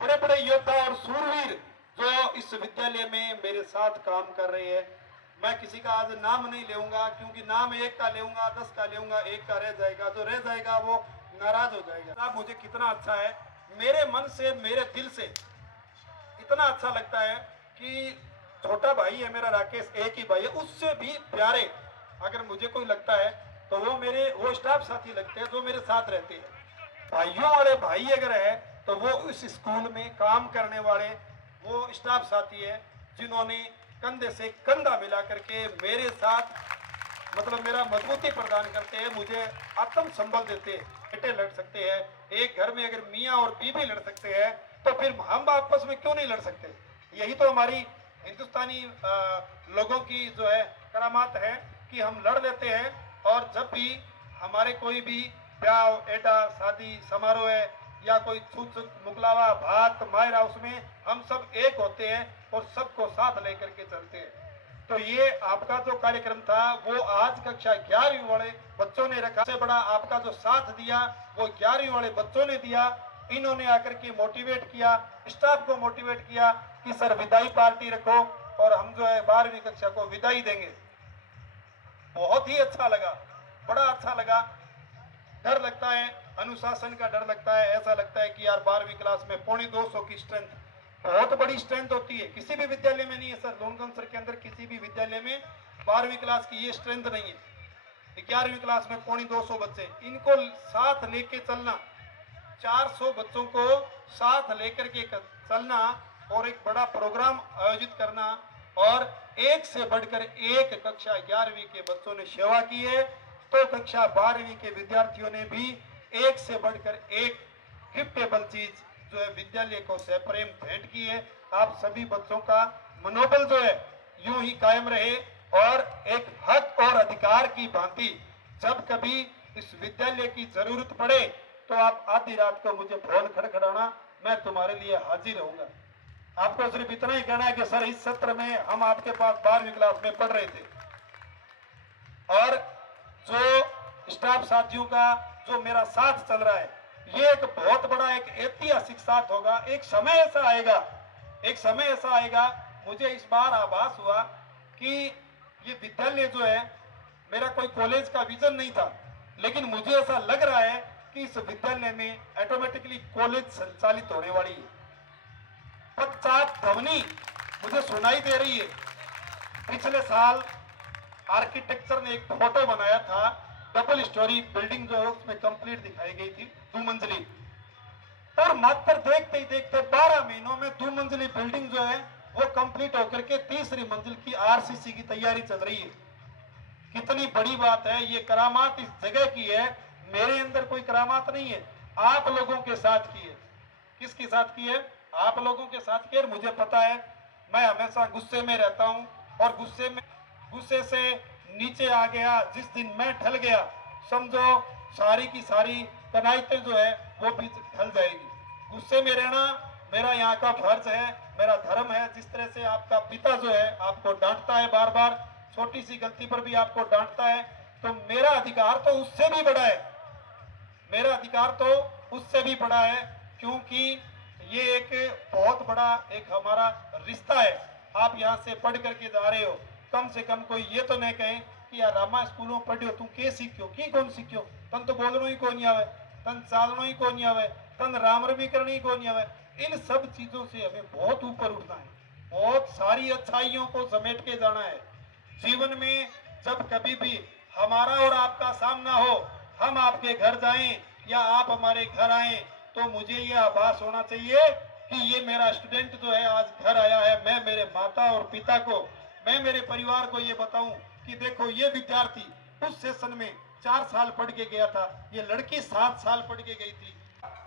बड़े बड़े योद्धा और सूरवीर जो इस विद्यालय में मेरे साथ काम कर रहे हैं। मैं किसी का आज नाम नहीं लेऊंगा, क्योंकि नाम एक का लेऊंगा, 10 का लेऊंगा, एक का रह जाएगा। जो रह जाएगा वो नाराज हो जाएगा। अब मुझे कितना अच्छा है, मेरे मन से, मेरे दिल से इतना अच्छा लगता है कि छोटा भाई है मेरा राकेश, एक ही भाई है, उससे भी प्यारे अगर मुझे कोई लगता है तो वो स्टाफ साथी लगते हैं जो मेरे साथ रहते हैं। भाइयों वाले भाई अगर है तो वो इस स्कूल में काम करने वाले वो स्टाफ साथी है जिन्होंने कंधे से कंधा मिला करके मेरे साथ मतलब मेरा मजबूती प्रदान करते हैं, मुझे आत्म संबल देते हैं। बेटे लड़ सकते हैं, एक घर में अगर मियाँ और बीवी लड़ सकते हैं तो फिर हम आपस में क्यों नहीं लड़ सकते। यही तो हमारी हिंदुस्तानी लोगों की जो है करामात है कि हम लड़ लेते हैं। और जब भी हमारे कोई भी ब्याह एडा शादी समारोह है या कोई छूत मुकलावा भात मायरा, उसमें हम सब एक होते हैं और सबको साथ लेकर के चलते हैं। तो ये आपका जो कार्यक्रम था वो आज कक्षा 11वीं वाले बच्चों ने रखा। सबसे बड़ा आपका जो साथ दिया वो 11वीं वाले बच्चों ने दिया। इन्होंने आकर के मोटिवेट किया, स्टाफ को मोटिवेट किया कि सर विदाई पार्टी रखो और हम जो है 12वीं कक्षा को विदाई देंगे। बहुत ही अच्छा लगा, बड़ा अच्छा लगा। डर लगता है, अनुशासन का डर लगता है। ऐसा लगता है कि यार 12वीं क्लास में 250 की स्ट्रेंथ बहुत बड़ी स्ट्रेंथ होती है। किसी भी विद्यालय में नहीं है सर, लोनगंज सर के अंदर किसी भी विद्यालय में 12वीं क्लास की ये स्ट्रेंथ नहीं है। 11वीं क्लास में 250 बच्चे, इनको साथ लेके चलना, 400 बच्चों को साथ लेकर के चलना और एक बड़ा प्रोग्राम आयोजित करना। और एक से बढ़कर एक कक्षा 11वीं के बच्चों ने सेवा की है, तो कक्षा 12वीं के विद्यार्थियों ने भी एक से बढ़कर एक गिफ्टेबल चीज जो है विद्यालय को सप्रेम भेंट की है। आप सभी बच्चों का मनोबल जो है यूं ही कायम रहे और एक हक और अधिकार की भांति जब कभी इस विद्यालय की जरूरत पड़े तो आप आधी रात को मुझे फोन खड़खड़ाना, मैं तुम्हारे लिए हाजिर रहूंगा। आपको सिर्फ इतना ही कहना है कि सर इस सत्र में हम आपके पास 12वीं क्लास में पढ़ रहे थे। और जो स्टाफ साथियों का जो मेरा साथ चल रहा है, ये एक बहुत बड़ा एक ऐतिहासिक साथ होगा। एक समय ऐसा आएगा, एक समय ऐसा आएगा, मुझे इस बार आभास हुआ कि ये विद्यालय जो है, मेरा कोई कॉलेज का विजन नहीं था, लेकिन मुझे ऐसा लग रहा है कि इस विद्यालय में ऑटोमेटिकली कॉलेज संचालित होने वाली है। पश्चात ध्वनि मुझे सुनाई दे रही है। पिछले साल आर्किटेक्चर ने एक फोटो बनाया था, डबल स्टोरी बिल्डिंग जो है उसमें कंप्लीट दिखाई गई थी, 2 मंजिली। और मात्र देखते ही देखते 12 महीनों में 2 मंजिली बिल्डिंग जो है वो कंप्लीट होकर के तीसरी मंजिल की आरसीसी की तैयारी चल रही है। कितनी बड़ी बात है, ये करामात इस जगह की है। मेरे अंदर कोई करामात नहीं है, आप लोगों के साथ की है। किसके साथ की है? आप लोगों के साथ की है। मुझे पता है मैं हमेशा गुस्से में रहता हूं और गुस्से से नीचे आ गया जिस दिन मैं ढल गया, समझो सारी की सारी कनाइतें जो है वो भी ढल जाएगी। गुस्से में रहना मेरा यहाँ का फर्ज है, मेरा धर्म है। जिस तरह से आपका पिता जो है आपको डांटता है, बार बार छोटी सी गलती पर भी आपको डांटता है, तो मेरा अधिकार तो उससे भी बड़ा है। मेरा अधिकार तो उससे भी बड़ा है, क्योंकि ये एक बहुत बड़ा एक हमारा रिश्ता है। आप यहाँ से पढ़ करके जा रहे हो, कम से कम कोई ये तो नहीं कहे कि यार रामा स्कूल में पढ़ियो तू के सीखियो की कौन सीखियो, तन तो बोलनो ही को नहीं आवे, तन चालनो ही को नहीं आवे, तन राम रमी करनी ही को नहीं आवे। इन सब चीजों से हमें बहुत ऊपर उठना है, बहुत सारी अच्छाइयों को समेट के जाना है जीवन में। जब कभी भी हमारा और आपका सामना हो, हम आपके घर जाएं या आप हमारे घर आए, तो मुझे यह आभास होना चाहिए कि ये मेरा स्टूडेंट जो है आज घर आया है। मैं मेरे माता और पिता को, मैं मेरे परिवार को ये बताऊं कि देखो ये विद्यार्थी उस सेशन में 4 साल पढ़ के गया था, ये लड़की 7 साल पढ़ के गई थी।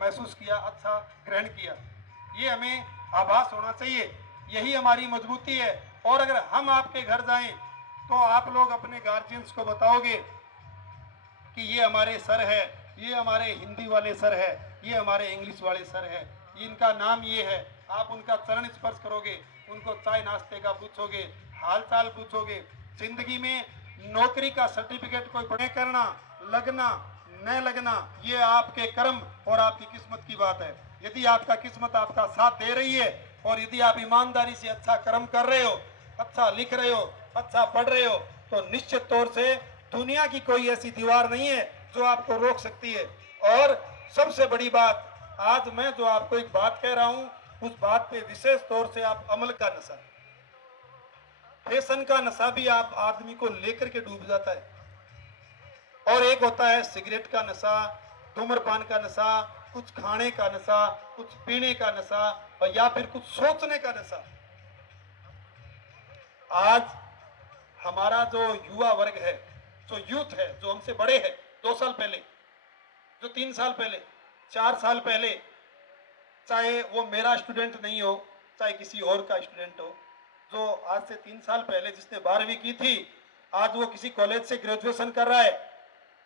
महसूस किया, अच्छा ग्रहण किया, ये हमें आभास होना चाहिए। यही हमारी मजबूती है। और अगर हम आपके घर जाएं तो आप लोग अपने गार्जियंस को बताओगे कि ये हमारे सर है, ये हमारे हिंदी वाले सर है, ये हमारे इंग्लिश वाले सर है, इनका नाम ये है। आप उनका चरण स्पर्श करोगे, उनको चाय नाश्ते का पूछोगे, हाल चाल पूछोगे। जिंदगी में नौकरी का सर्टिफिकेट कोई पढ़े करना, लगना न लगना, ये आपके कर्म और आपकी किस्मत की बात है। यदि आपका किस्मत आपका साथ दे रही है और यदि आप ईमानदारी से अच्छा कर्म कर रहे हो, अच्छा लिख रहे हो, अच्छा पढ़ रहे हो, तो निश्चित तौर से दुनिया की कोई ऐसी दीवार नहीं है जो आपको रोक सकती है। और सबसे बड़ी बात, आज मैं जो आपको एक बात कह रहा हूं, उस बात पे विशेष तौर से आप अमल का नशा, फैशन का नशा भी आप आदमी को लेकर के डूब जाता है। और एक होता है सिगरेट का नशा, धूम्रपान का नशा, कुछ खाने का नशा, कुछ पीने का नशा, और या फिर कुछ सोचने का नशा। आज हमारा जो युवा वर्ग है, जो यूथ है, जो हमसे बड़े हैं, 2 साल पहले, जो 3 साल पहले, 4 साल पहले, चाहे वो मेरा स्टूडेंट नहीं हो, चाहे किसी और का स्टूडेंट हो, जो आज से 3 साल पहले जिसने 12वीं की थी, आज वो किसी कॉलेज से ग्रेजुएशन कर रहा है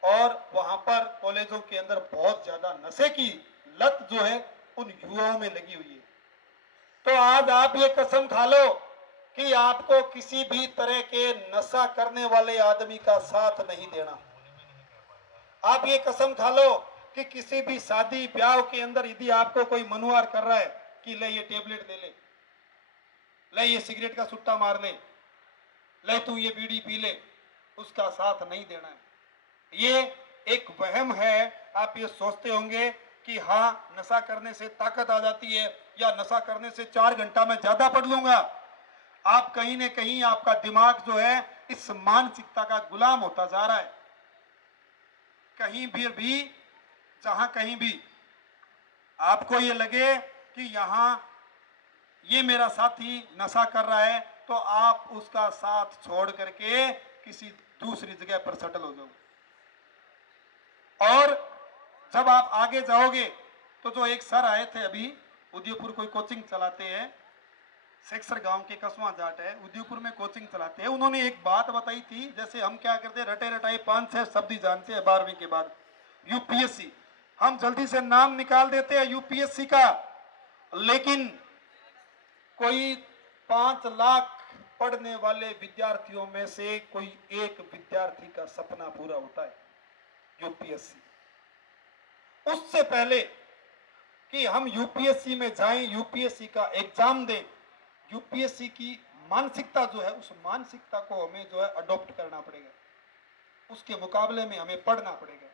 और वहां पर कॉलेजों के अंदर बहुत ज्यादा नशे की लत जो है उन युवाओं में लगी हुई है। तो आज आप ये कसम खा लो कि आपको किसी भी तरह के नशा करने वाले आदमी का साथ नहीं देना। आप ये कसम खा लो कि किसी भी शादी ब्याह के अंदर यदि आपको कोई मनुआर कर रहा है कि ले ये टेबलेट दे ले, ले ये सिगरेट का सुट्टा मार ले तू ये बीड़ी पी ले, उसका साथ नहीं देना है। ये एक वहम है। आप ये सोचते होंगे कि हाँ, नशा करने से ताकत आ जाती है या नशा करने से 4 घंटा में ज्यादा पढ़ लूंगा। आप कहीं न कहीं आपका दिमाग जो है इस मानसिकता का गुलाम होता जा रहा है। कहीं भी जहां कहीं भी आपको ये लगे कि यहां ये मेरा साथी नशा कर रहा है, तो आप उसका साथ छोड़ करके किसी दूसरी जगह पर सेटल हो जाओ। और जब आप आगे जाओगे तो जो एक सर आए थे अभी उदयपुर, कोई कोचिंग चलाते हैं, सेक्सर गांव के कसवा जाट है, उदयपुर में कोचिंग चलाते हैं। उन्होंने एक बात बताई थी, जैसे हम क्या करते हैं, रटे रटाई 5-6 शब्द ही जानते हैं 12वीं के बाद, यूपीएससी, हम जल्दी से नाम निकाल देते हैं यूपीएससी का, लेकिन कोई 5 लाख पढ़ने वाले विद्यार्थियों में से कोई एक विद्यार्थी का सपना पूरा होता है यूपीएससी। उससे पहले कि हम यूपीएससी में जाएं, यूपीएससी का एग्जाम दें, यूपीएससी की मानसिकता जो है, उस मानसिकता को हमें जो है अडॉप्ट करना पड़ेगा। उसके मुकाबले में हमें पढ़ना पड़ेगा।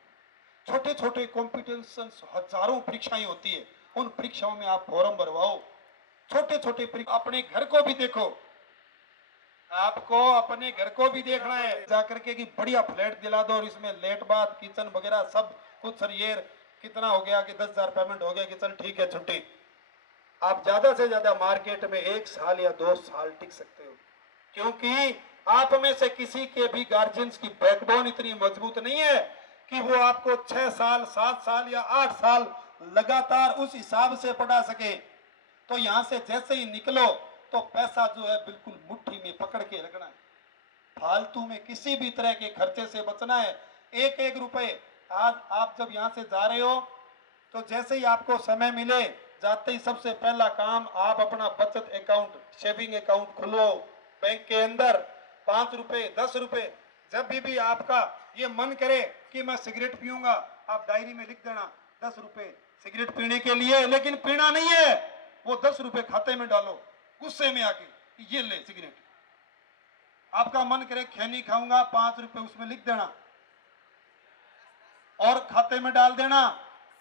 छोटे छोटे कॉम्पिटिशन, हजारों परीक्षाएं होती है, उन परीक्षाओं में आप फॉर्म भरवाओ। छोटे छोटे अपने घर को भी देखो, आपको अपने घर को भी देखना है जाकर के कि बढ़िया फ्लैट दिला दो और इसमें लेट बाथ, किचन वगैरह सब कुछ। सर ये कितना हो गया कि 10,000 पेमेंट हो गया कि चल ठीक है छुट्टी। आप ज्यादा से ज्यादा मार्केट में 1 साल या 2 साल टिक सकते हो, क्योंकि आप में से किसी के भी गार्जियंस की बैकबोन इतनी मजबूत नहीं है कि वो आपको 6 साल, 7 साल या 8 साल लगातार उस हिसाब से पढ़ा सके। तो यहां से जैसे ही निकलो तो पैसा जो है बिल्कुल मुट्ठी में पकड़ के रखना है। फालतू में किसी भी तरह के खर्चे से बचना है। एक एक रुपए, आज आप जब यहां से जा रहे हो तो जैसे ही आपको समय मिले, जाते ही सबसे पहला काम आप अपना बचत अकाउंट, सेविंग अकाउंट खुलो बैंक के अंदर। 5 रुपए, 10 रुपए, जब भी आपका ये मन करे कि मैं सिगरेट पीऊंगा, आप डायरी में लिख देना 10 रुपए सिगरेट पीने के लिए, लेकिन पीना नहीं है, वो 10 रुपए खाते में डालो गुस्से में आके, ये ले सिगरेट। आपका मन करे खैनी खाऊंगा, 5 रुपए उसमें लिख देना और खाते में डाल देना।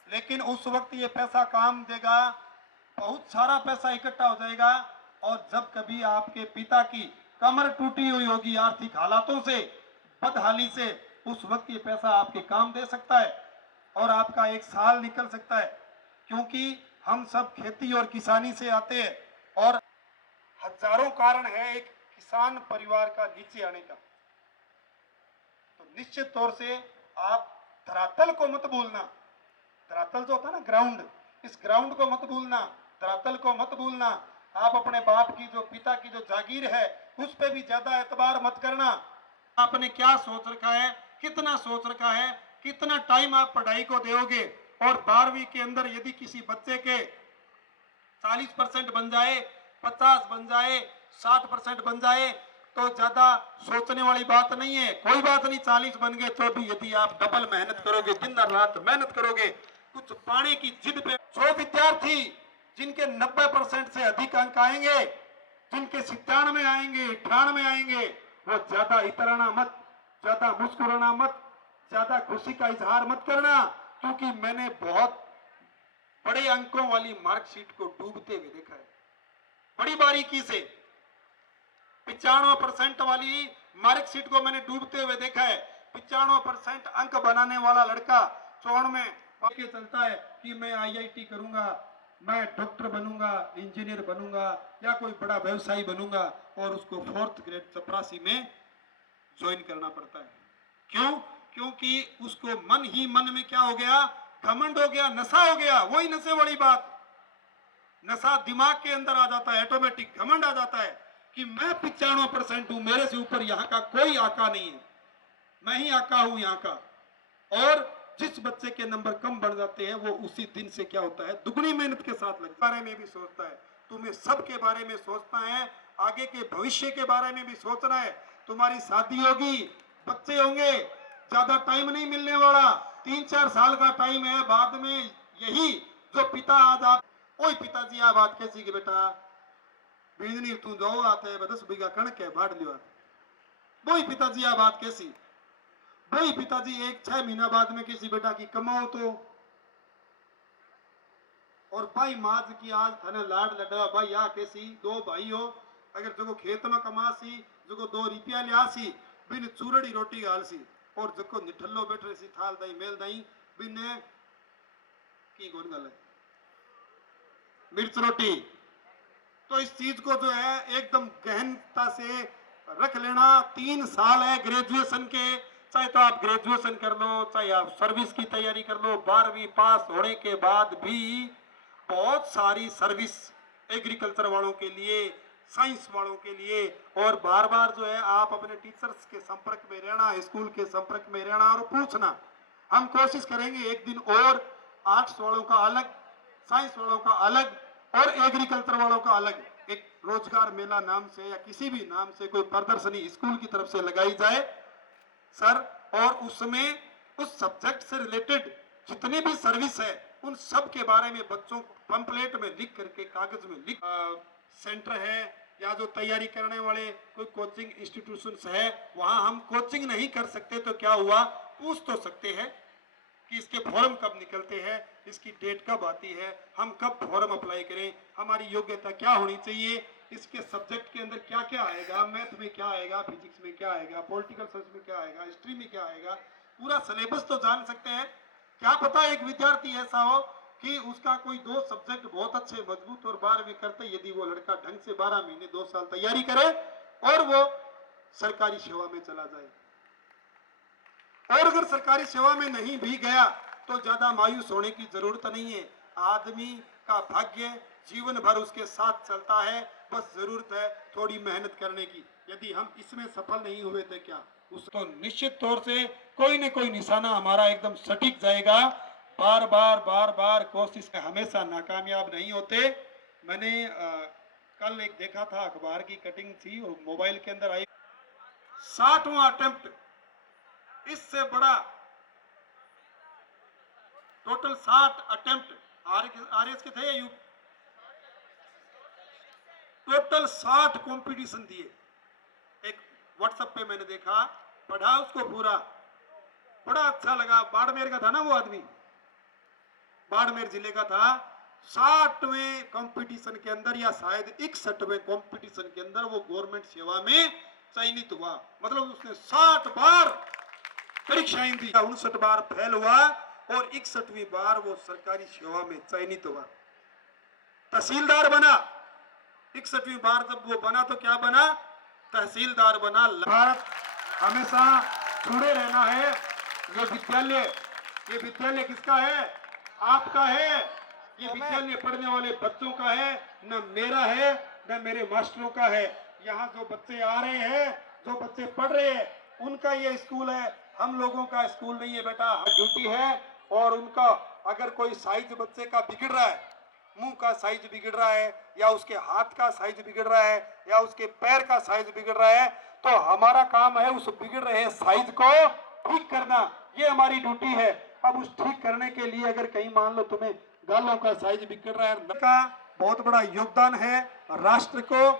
लेकिन उस वक्त ये पैसा काम देगा, बहुत सारा पैसा इकट्ठा हो जाएगा। और जब कभी आपके पिता की कमर टूटी हुई होगी आर्थिक हालातों से, बदहाली से, उस वक्त ये पैसा आपके काम दे सकता है और आपका 1 साल निकल सकता है। क्योंकि हम सब खेती और किसानी से आते हैं और हजारों कारण है एक किसान परिवार का नीचे आने का। तो निश्चित तौर से आप धरातल को मत भूलना। धरातल जो होता है ना, ग्राउंड, इस ग्राउंड को मत भूलना, धरातल को मत भूलना। आप अपने बाप की जो, पिता की जो जागीर है, उस पर भी ज्यादा एतबार मत करना। आपने क्या सोच रखा है, कितना सोच रखा है, कितना टाइम आप पढ़ाई को दोगे। और 12वीं के अंदर यदि किसी बच्चे के 40% बन जाए, 50 बन जाए, 60% बन जाए, तो ज्यादा सोचने वाली बात नहीं है। कोई बात नहीं, 40 बन गए तो भी यदि आप डबल मेहनत करोगे, दिन रात मेहनत करोगे, कुछ पाने की जिद पे। जो विद्यार्थी जिनके 90% से अधिक अंक आएंगे, जिनके 97 आएंगे, 98 आएंगे, वो ज्यादा इतराना मत, ज्यादा मुस्कुराना मत, ज्यादा खुशी का इजहार मत करना, क्योंकि मैंने बहुत बड़े अंकों वाली मार्कशीट को डूबते हुए देखा है, बड़ी बारीकी से। 95% वाली मार्कशीट को मैंने डूबते हुए देखा है। 95% अंक बनाने वाला लड़का 94 में के चलता है कि मैं IIT करूंगा, मैं डॉक्टर बनूंगा, इंजीनियर बनूंगा या कोई बड़ा व्यवसायी बनूंगा, और उसको 4th ग्रेड चपरासी में ज्वाइन करना पड़ता है। क्यों? क्योंकि उसको मन ही मन में क्या हो गया? घमंड हो गया, नशा हो गया। वही नशे वाली बात, नशा दिमाग के अंदर आ जाता है, ऑटोमेटिक घमंड आ जाता है कि मैं 95% हूं, मेरे से ऊपर यहाँ का कोई आका नहीं है, मैं ही आका हूं यहाँ का। और जिस बच्चे के नंबर कम बढ़ जाते हैं, वो उसी दिन से क्या होता है, दुगनी मेहनत के साथ लग बारे में भी सोचता है। तुम्हें सबके बारे में सोचना है, आगे के भविष्य के बारे में भी सोचना है। तुम्हारी शादी होगी, बच्चे होंगे, ज्यादा टाइम नहीं मिलने वाला, 3-4 साल का टाइम है। बाद में यही जो पिता आज आप, ओए पिताजी आ बात कैसी कि बेटा बिजली तू जाओ आते है 10 बीघा कणक है बांट लिया, वही पिताजी आ बात कैसी, भाई पिताजी 1-6 महीना बाद में किसी बेटा की कमाओ तो, और भाई माज की आज थाने लाड लड़ा भाई आ कैसी, 2 भाई हो, अगर जो खेत में कमासी, जो 2 रुपया लियासी, बिन चूरड़ी रोटी गालसी, और जो निठल्लो बैठे सी थाल दई मेल दई बिन की कौन गल है मिर्च रोटी। तो इस चीज को जो है एकदम गहनता से रख लेना। 3 साल है ग्रेजुएशन के, चाहे तो आप ग्रेजुएशन कर लो, चाहे आप सर्विस की तैयारी कर लो। 12वीं पास होने के बाद भी बहुत सारी सर्विस एग्रीकल्चर वालों के लिए, साइंस वालों के लिए, और बार बार जो है आप अपने टीचर्स के संपर्क में रहना, स्कूल के संपर्क में रहना और पूछना। हम कोशिश करेंगे एक दिन और आर्ट्स वालों का अलग, साइंस वालों का अलग और एग्रीकल्चर वालों का अलग एक रोजगार मेला नाम से या किसी भी नाम से कोई प्रदर्शनी स्कूल की तरफ से लगाई जाए सर, और उसमें उस सब्जेक्ट से रिलेटेड जितनी भी सर्विस है उन सब के बारे में बच्चों को पंपलेट में लिख करके, कागज में लिख, सेंटर है या जो तैयारी करने वाले कोई कोचिंग इंस्टीट्यूशंस है, वहां हम कोचिंग नहीं कर सकते तो क्या हुआ, पूछ तो सकते हैं कि इसके फॉर्म कब निकलते हैं, इसकी डेट कब आती है, हम कब फॉर्म अप्लाई करें, हमारी योग्यता क्या होनी चाहिए, इसके सब्जेक्ट के अंदर क्या क्या आएगा, मैथ में क्या आएगा, फिजिक्स में क्या आएगा, पॉलिटिकल साइंस में क्या आएगा, हिस्ट्री में क्या आएगा, पूरा सिलेबस तो जान सकते हैं। क्या पता एक विद्यार्थी ऐसा हो कि उसका कोई 2 सब्जेक्ट बहुत अच्छे मजबूत और 12वीं करते, यदि वो लड़का ढंग से 12 महीने 2 साल तैयारी करे और वो सरकारी सेवा में चला जाए। और अगर सरकारी सेवा में नहीं भी गया तो ज्यादा मायूस होने की जरूरत नहीं है। आदमी का भाग्य जीवन भर उसके साथ चलता है, बस जरूरत है थोड़ी मेहनत करने की। यदि हम इसमें सफल नहीं हुए तो क्या, उस तो निश्चित तौर से कोई न कोई निशाना हमारा एकदम सटीक जाएगा। बार बार कोशिश में हमेशा नाकामयाब नहीं होते। मैंने कल एक देखा था, अखबार की कटिंग थी और मोबाइल के अंदर आई, 60वां अटेम्प्ट, इससे बड़ा टोटल 60 अटेम्प्ट आरएस के थे या यू, टोटल 60 कंपटीशन दिए। एक व्हाट्सएप पे मैंने देखा, पढ़ा उसको पूरा, बड़ा अच्छा लगा। बाड़मेर का था ना वो आदमी, बाड़मेर जिले का था। 60वें कंपटीशन के अंदर या शायद 61वें कंपटीशन के अंदर वो गवर्नमेंट सेवा में चयनित हुआ। मतलब उसने 60 बार परीक्षाएं दी, 59 बार फेल हुआ और 61वीं बार वो सरकारी सेवा में चयनित हुआ, तहसीलदार बना। 61वीं बार जब वो बना तो क्या बना, तहसीलदार बना। भारत हमेशा जुड़े रहना है। ये विद्यालय किसका है, आपका है। ये विद्यालय पढ़ने वाले बच्चों का है, न मेरा है न मेरे मास्टरों का है। यहाँ जो बच्चे आ रहे हैं, जो बच्चे पढ़ रहे हैं, उनका ये स्कूल है, हम लोगों का स्कूल नहीं है बेटा। ड्यूटी है। और उनका अगर कोई साइज बच्चे का बिगड़ रहा है, मुंह का साइज बिगड़ रहा है या उसके हाथ का साइज बिगड़ रहा है या उसके पैर का साइज बिगड़ रहा है, तो हमारा काम है उस बिगड़ रहे साइज को ठीक करना ये हमारी ड्यूटी है। अब उस ठीक करने के लिए अगर कहीं मान लो तुम्हें गालों का साइज बिगड़ रहा है, का बहुत बड़ा योगदान है राष्ट्र को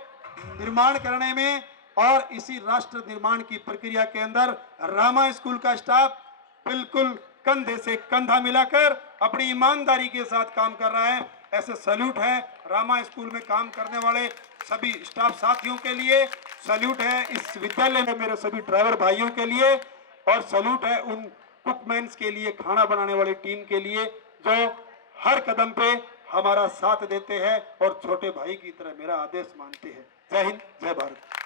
निर्माण करने में। और इसी राष्ट्र निर्माण की प्रक्रिया के अंदर रामा स्कूल का स्टाफ बिल्कुल कंधे से कंधा मिलाकर अपनी ईमानदारी के साथ काम कर रहा है। ऐसे सैल्यूट है रामा स्कूल में काम करने वाले सभी स्टाफ साथियों के लिए, सैल्यूट है इस विद्यालय में मेरे सभी ड्राइवर भाइयों के लिए, और सैल्यूट है उन कुकमैन्स के लिए, खाना बनाने वाली टीम के लिए जो हर कदम पे हमारा साथ देते हैं और छोटे भाई की तरह मेरा आदेश मानते हैं। जय हिंद, जय भारत।